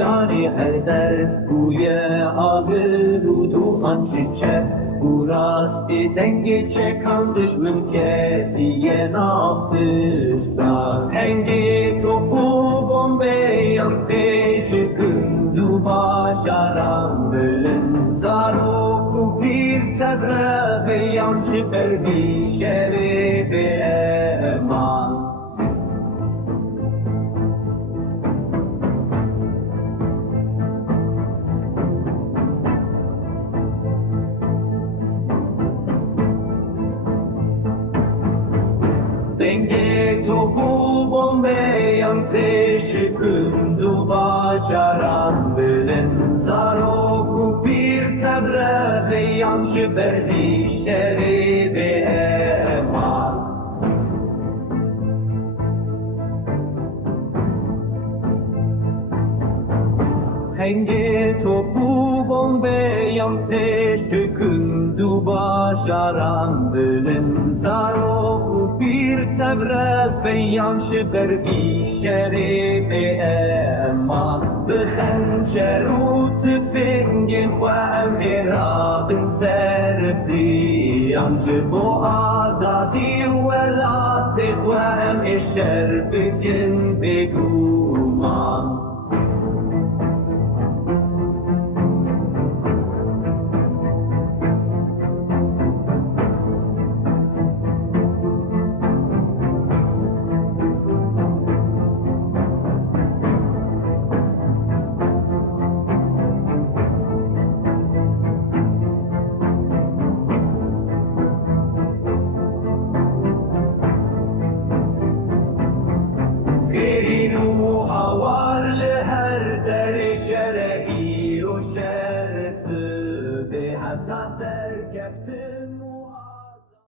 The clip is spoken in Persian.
دانی هر در بوی آگر و دومان چه و راستی دنگی چکاندش ممکتیه نافترسان هنگی تو بو بمبیم تیش کندو باشارم بلن زارو کبیر تبره یانش بروی شری به امان Denge topu bombeyan teşekkündü başaran bilen Zaroku bir tebre ve yancı berdi şeribi eman Denge topu bombeyan teşekkündü başaran bilen Zaroku bir تبره فیانش بروی شریب امان بخنجر و تفنگ خواه میراب سر بیانج بو آزادی ولات خواه میشر بگن بگو